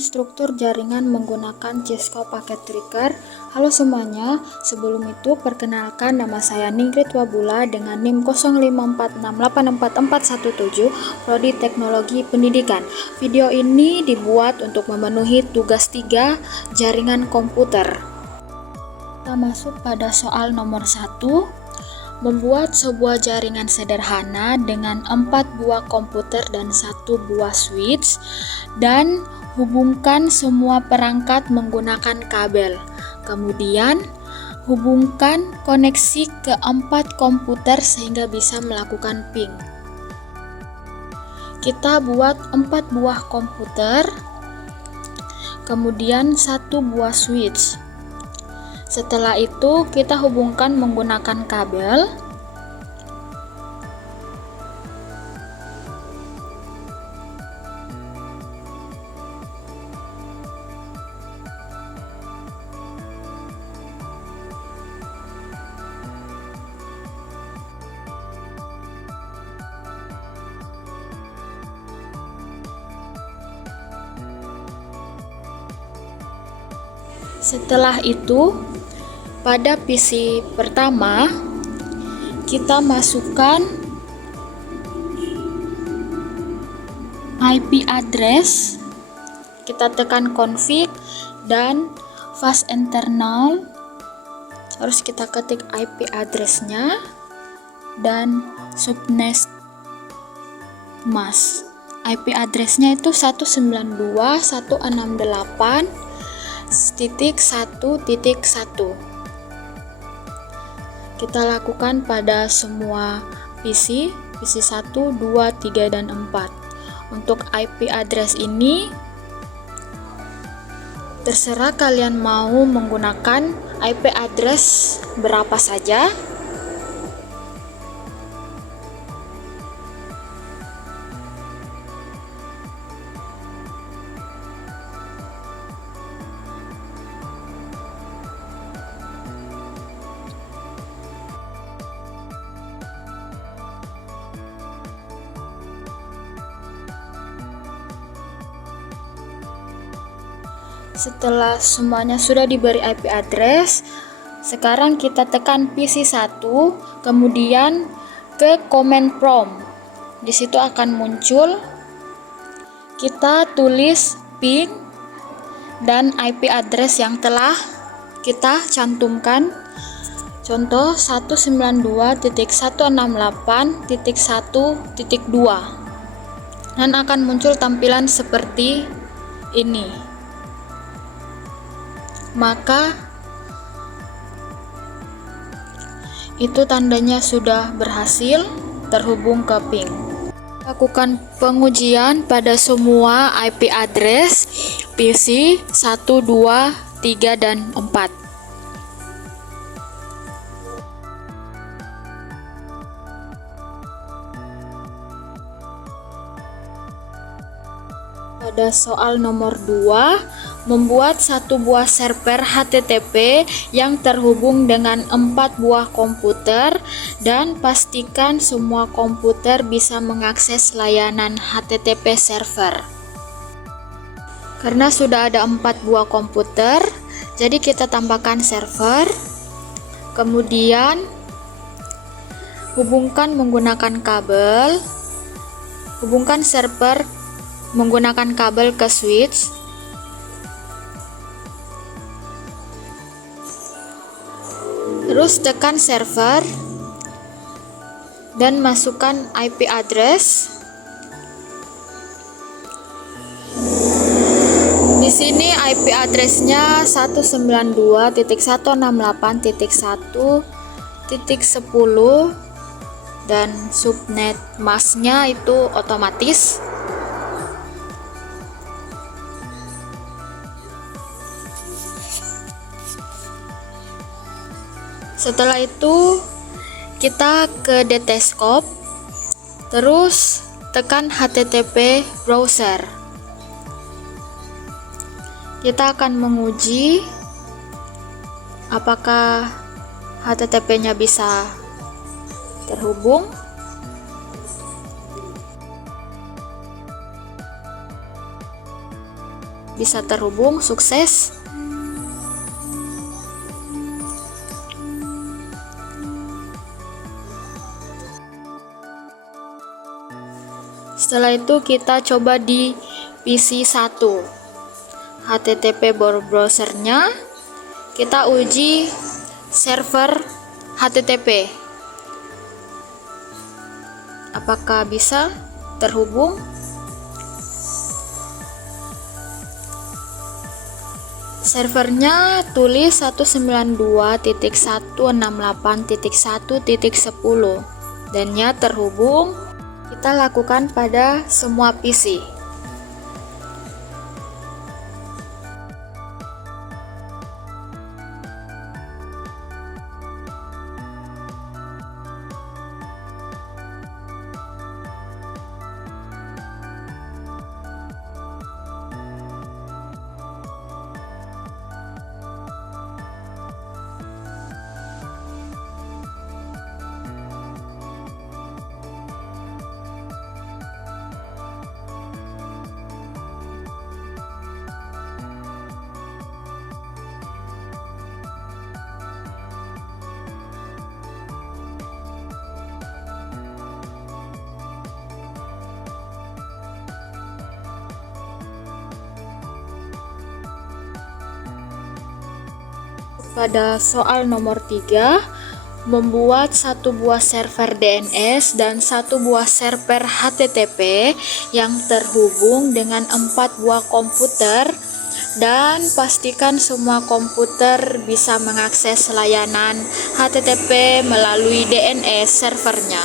struktur jaringan menggunakan Cisco Packet Tracker. Halo semuanya, sebelum itu perkenalkan nama saya Ningrit Wabula dengan NIM 0546844417 Prodi Teknologi Pendidikan. Video ini dibuat untuk memenuhi tugas 3 jaringan komputer. Kita masuk pada soal nomor 1. Membuat sebuah jaringan sederhana dengan 4 buah komputer dan 1 buah switch dan hubungkan semua perangkat menggunakan kabel. Kemudian hubungkan koneksi ke 4 komputer sehingga bisa melakukan ping. Kita buat 4 buah komputer, kemudian 1 buah switch. Setelah itu kita hubungkan menggunakan kabel. Setelah itu, pada PC pertama, kita masukkan IP address, kita tekan config dan fast internal, harus kita ketik IP address-nya dan subnet mask. IP address-nya itu 192.168.1.1. Kita lakukan pada semua PC 1, 2, 3, dan 4. Untuk IP address ini, terserah kalian mau menggunakan IP address berapa saja. Setelah semuanya sudah diberi IP address, sekarang kita tekan PC 1, kemudian ke command prompt. Di situ akan muncul, kita tulis ping dan IP address yang telah kita cantumkan. Contoh 192.168.1.2 dan akan muncul tampilan seperti ini. Maka itu tandanya sudah berhasil terhubung ke ping. Lakukan pengujian pada semua IP address PC 1, 2, 3, dan 4. Pada soal nomor 2, membuat 1 buah server HTTP yang terhubung dengan 4 buah komputer dan pastikan semua komputer bisa mengakses layanan HTTP server. Karena sudah ada 4 buah komputer, jadi kita tambahkan server, kemudian hubungkan menggunakan kabel, hubungkan server menggunakan kabel ke switch, terus tekan server dan masukkan IP address. Di sini IP address-nya 192.168.1.10 dan subnet mask-nya itu otomatis. Setelah itu kita ke Detescop, terus tekan HTTP browser. Kita akan menguji apakah HTTP-nya bisa terhubung. bisa terhubung, sukses. Setelah itu kita coba di PC 1. HTTP browsernya kita uji server HTTP. Apakah bisa terhubung? Servernya tulis 192.168.1.10 dan nya terhubung. Kita lakukan pada semua PC. Pada soal nomor 3, membuat satu buah server DNS dan satu buah server HTTP yang terhubung dengan 4 buah komputer, dan pastikan semua komputer bisa mengakses layanan HTTP melalui DNS servernya.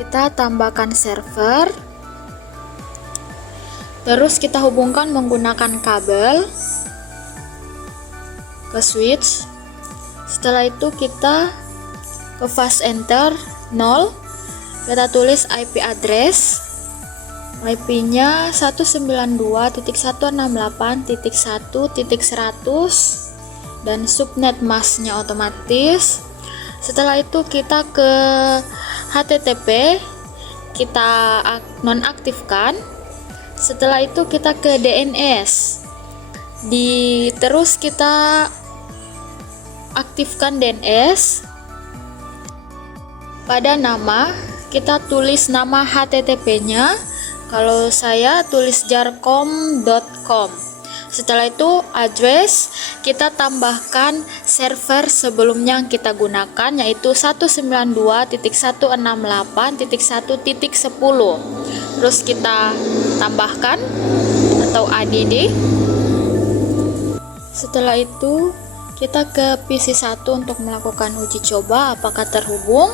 Kita tambahkan server, terus kita hubungkan menggunakan kabel ke switch. Setelah itu kita ke fast enter 0, kita tulis IP address, IP-nya 192.168.1.100 dan subnet masknya otomatis. Setelah itu kita ke HTTP, kita nonaktifkan. Setelah itu kita ke DNS, terus kita aktifkan DNS. Pada nama kita tulis nama HTTP-nya. Kalau saya tulis jarcom.com. Setelah itu address, kita tambahkan server sebelumnya yang kita gunakan, yaitu 192.168.1.10. Terus kita tambahkan atau add. Setelah itu kita ke PC 1 untuk melakukan uji coba apakah terhubung.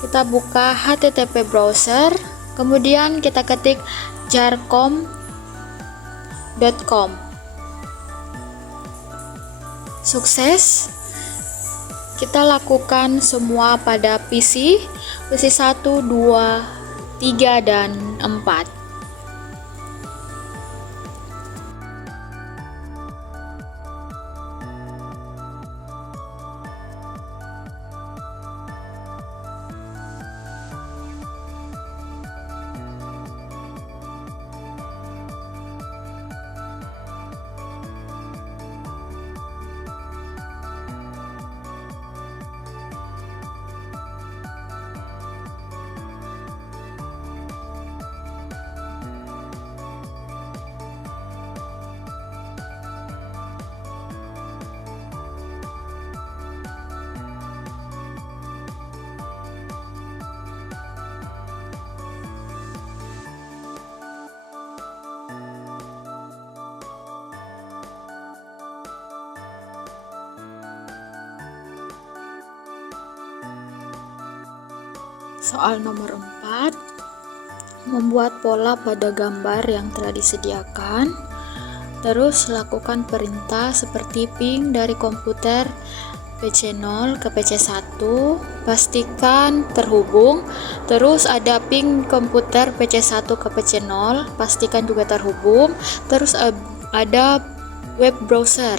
Kita buka HTTP browser, kemudian kita ketik jarcom.com. Sukses. Kita lakukan semua pada PC 1, 2, 3, dan 4. Soal nomor 4, membuat pola pada gambar yang telah disediakan. Terus lakukan perintah seperti ping dari komputer PC 0 ke PC 1, pastikan terhubung. Terus ada ping komputer PC 1 ke PC 0, pastikan juga terhubung. Terus ada web browser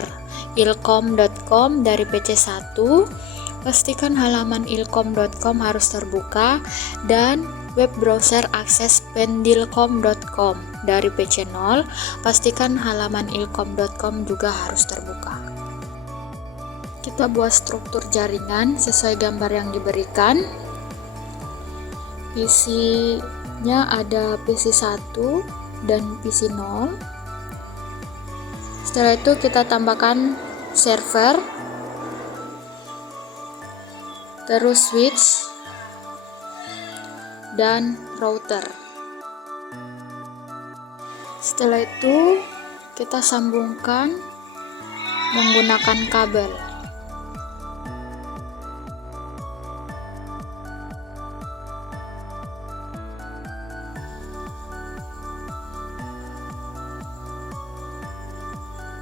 ilkom.com dari PC 1, pastikan halaman ilkom.com harus terbuka dan web browser akses pendilcom.com. Dari PC0, pastikan halaman ilkom.com juga harus terbuka. Kita buat struktur jaringan sesuai gambar yang diberikan. PC-nya ada PC1 dan PC0. Setelah itu kita tambahkan server, terus switch dan router. Setelah itu kita sambungkan menggunakan kabel.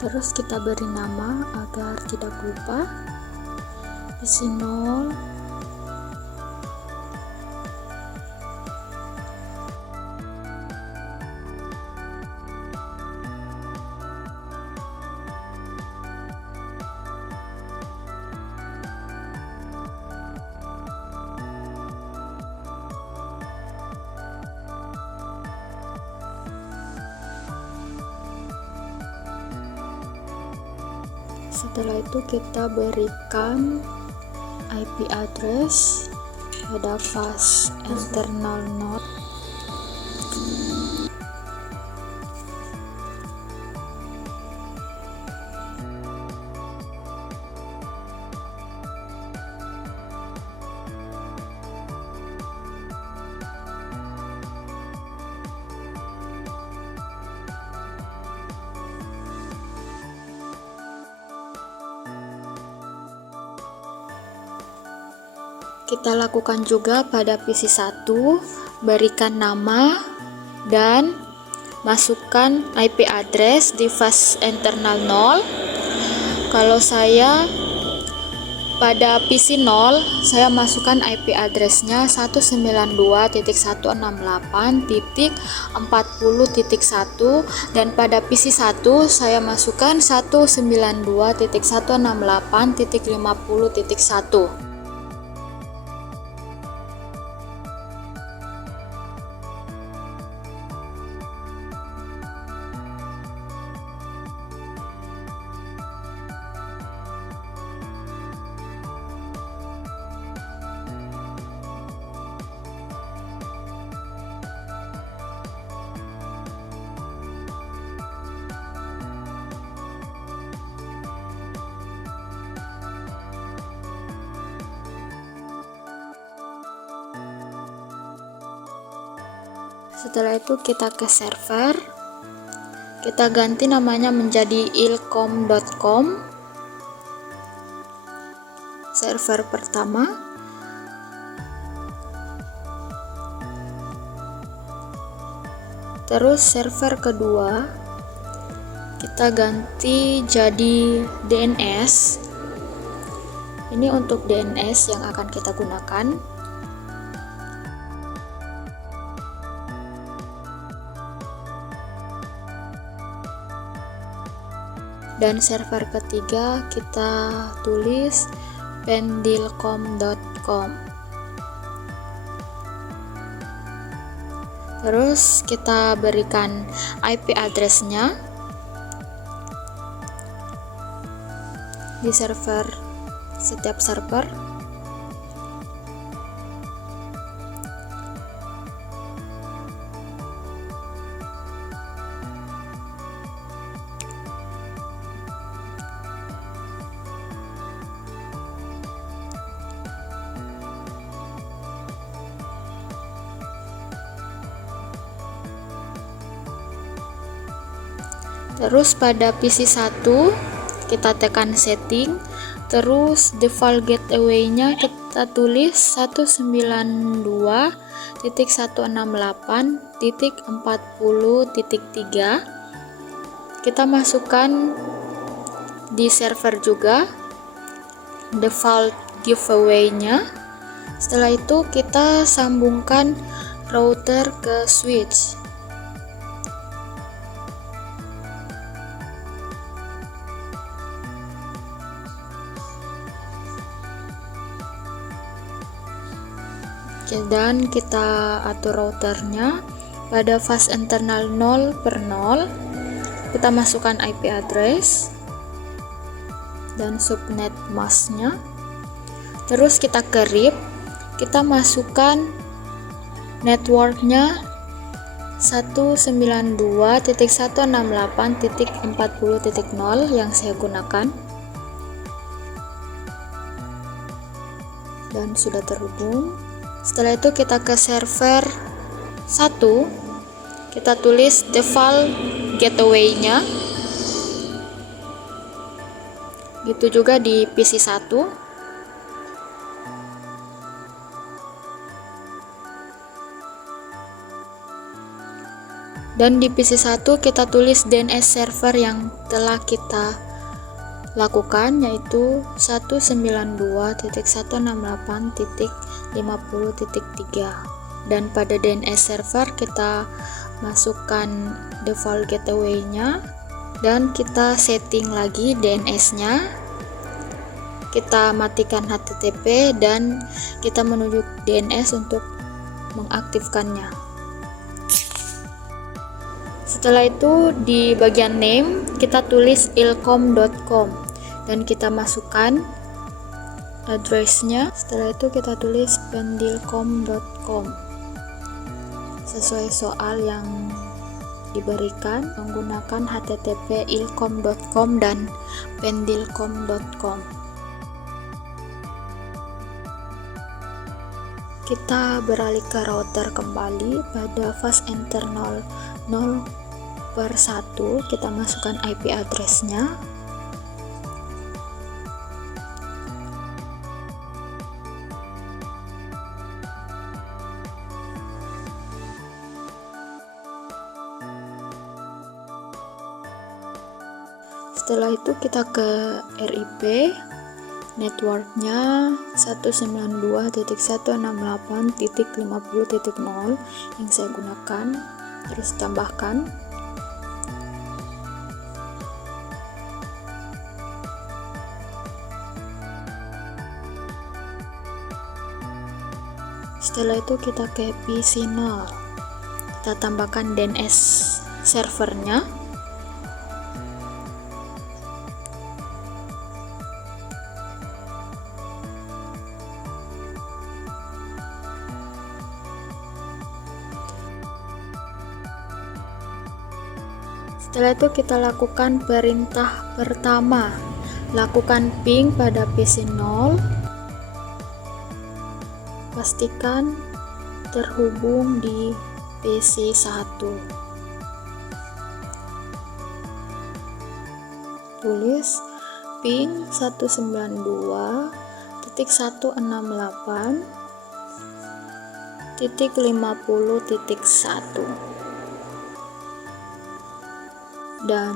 Terus kita beri nama agar tidak lupa. PC0, setelah itu kita berikan IP address pada fast internal node. Kita lakukan juga pada PC1, berikan nama dan masukkan IP address di fast internal 0. Kalau saya pada PC0, saya masukkan IP addressnya 192.168.40.1, dan pada PC1 saya masukkan 192.168.50.1. Setelah itu kita ke server, kita ganti namanya menjadi ilkom.com, server pertama. Terus server kedua kita ganti jadi DNS. Ini untuk DNS yang akan kita gunakan. Dan server ketiga kita tulis pendilcom.com. Terus kita berikan IP address-nya di server, setiap server. Terus pada PC1 kita tekan setting, terus default gateway-nya kita tulis 192.168.40.3. Kita masukkan di server juga default giveaway-nya. Setelah itu kita sambungkan router ke switch. Dan kita atur routernya pada fast internal 0/0 kita masukkan IP address dan subnet masknya. Terus kita ke RIP, kita masukkan networknya 192.168.40.0 yang saya gunakan, dan sudah terhubung. Setelah itu kita ke server 1, kita tulis default gateway-nya, gitu juga di PC 1. Dan di PC 1 kita tulis DNS server yang telah kita lakukan, yaitu 192.168.50.3. Dan pada DNS server kita masukkan default gateway-nya dan kita setting lagi DNS-nya. Kita matikan HTTP dan kita menuju DNS untuk mengaktifkannya. Setelah itu di bagian name kita tulis ilkom.com dan kita masukkan address-nya. Setelah itu kita tulis pendilkom.com sesuai soal yang diberikan menggunakan http ilkom.com dan pendilkom.com. Kita beralih ke router kembali. Pada fast internal 0/1 kita masukkan IP address-nya. Setelah itu kita ke RIP, networknya 192.168.50.0 yang saya gunakan. Terus tambahkan. Setelah itu kita ke PC 0, kita tambahkan DNS servernya. Setelah itu kita lakukan perintah pertama, lakukan ping pada PC 0, pastikan terhubung di PC 1. Tulis ping 192.168.50.1 dan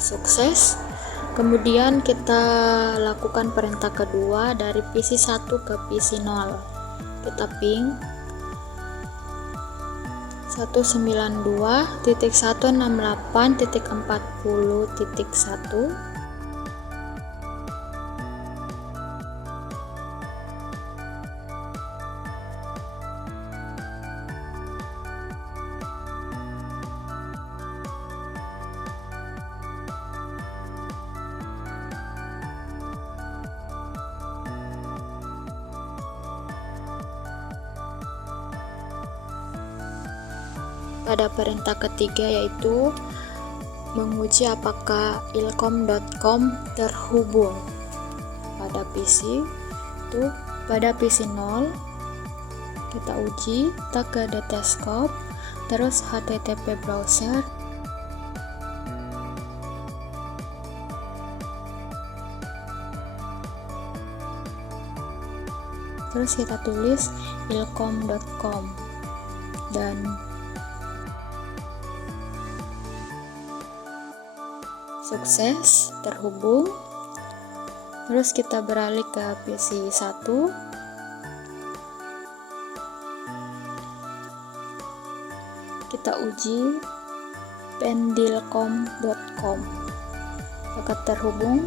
sukses. Kemudian kita lakukan perintah kedua dari PC 1 ke PC 0. Kita ping 192.168.40.1. Pada perintah ketiga yaitu menguji apakah ilkom.com terhubung pada PC itu. Pada PC 0 kita uji, kita ke datascope, terus HTTP browser, terus kita tulis ilkom.com dan sukses terhubung. Terus kita beralih ke PC 1. Kita uji pendilkom.com apakah terhubung.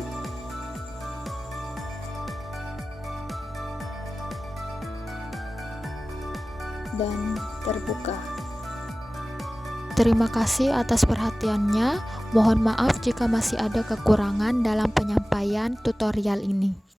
dan terbuka. Terima kasih atas perhatiannya. Mohon maaf jika masih ada kekurangan dalam penyampaian tutorial ini.